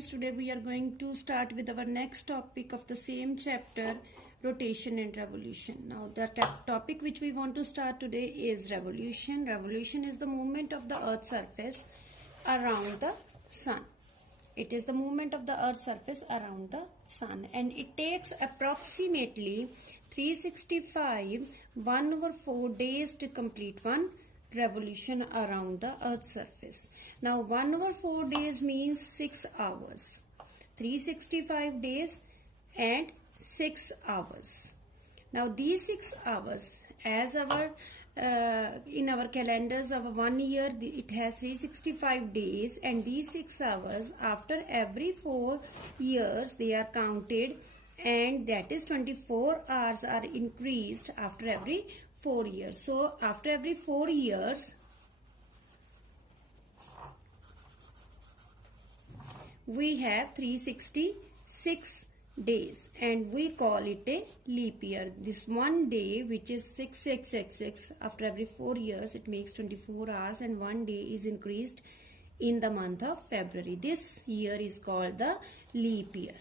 friends, today we are going to start with our next topic of the same chapter, rotation and revolution. Now the topic which we want to start today is revolution. Revolution is the movement of the earth's surface around the sun. It is the movement of the earth's surface around the sun, and it takes approximately 365 1/4 days to complete one revolution around the earth's surface. Now 1/4 days means 6 hours. 365 days and 6 hours. Now these 6 hours, as our in our calendars of 1 year, it has 365 days, and these 6 hours after every 4 years they are counted, and that is 24 hours are increased after every 4 years. So after every 4 years we have 366 days, and we call it a leap year. This one day, which is 6666, after every 4 years it makes 24 hours, and one day is increased in the month of February. This year is called the leap year.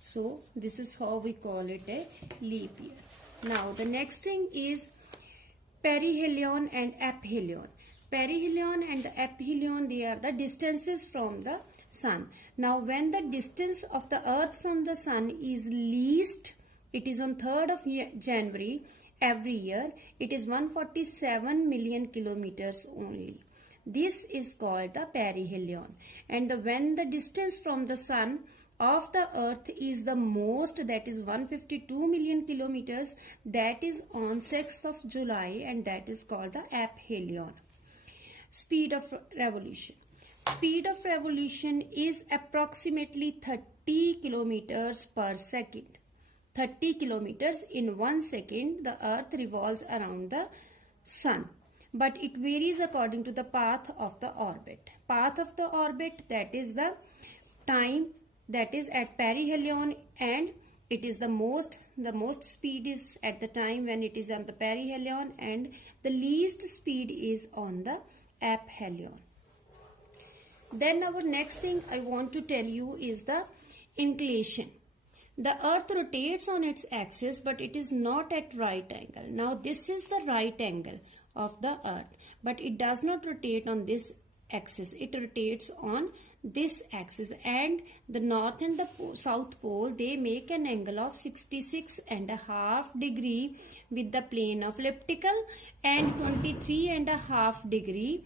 So this is how we call it a leap year. Now the next thing is perihelion and aphelion. Perihelion and the aphelion, they are the distances from the sun. Now when the distance of the earth from the sun is least, it is on 3rd of January every year. It is 147 million kilometers only. This is called the perihelion. And when the distance from the sun of the earth is the most, that is 152 million kilometers, that is on 6th of July, and that is called the aphelion. Speed of revolution. Speed of revolution is approximately 30 kilometers per second. 30 kilometers in 1 second the earth revolves around the sun, but it varies according to the path of the orbit. Path of the orbit, that is the time that is at perihelion, and it is the most speed is at the time when it is on the perihelion, and the least speed is on the aphelion. Then our next thing I want to tell you is the inclination. The earth rotates on its axis, but it is not at right angle. Now this is the right angle of the earth, but it does not rotate on this axis. It rotates on this axis, and the north and the south pole, they make an angle of 66.5 degree with the plane of elliptical, and 23.5 degree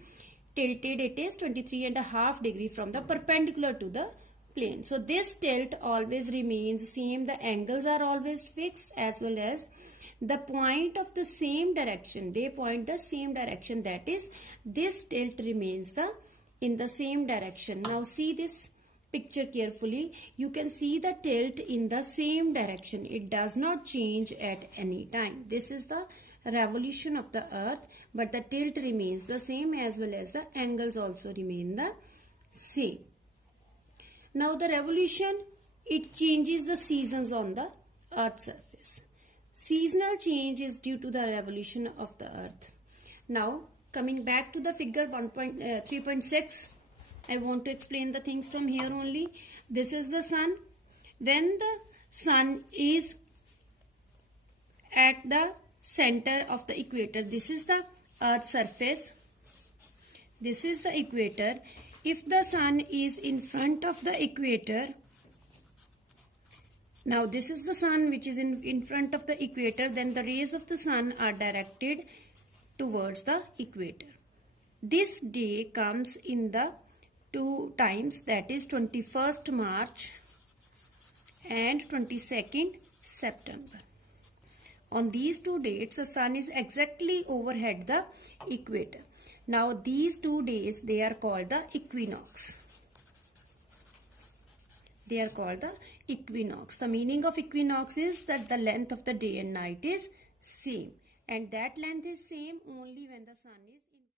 tilted. It is 23.5 degree from the perpendicular to the plane. So this tilt always remains same. The angles are always fixed, as well as the point of the same direction. They point the same direction, that is this tilt remains in the same direction. Now see this picture carefully. You can see the tilt in the same direction. It does not change at any time. This is the revolution of the earth, but the tilt remains the same, as well as the angles also remain the same. Now the revolution, it changes the seasons on the earth's surface. Seasonal change is due to the revolution of the earth. Now coming back to the figure 3.6, I want to explain the things from here only. This is the sun. When the sun is at the center of the equator, this is the earth's surface, this is the equator. If the sun is in front of the equator, now this is the sun which is in front of the equator, then the rays of the sun are directed towards the equator. This day comes in the 2 times, that is 21st March and 22nd September. On these 2 dates, the sun is exactly overhead the equator. Now these 2 days, they are called the equinox. They are called the equinox. The meaning of equinox is that the length of the day and night is same, and that length is same only when the sun is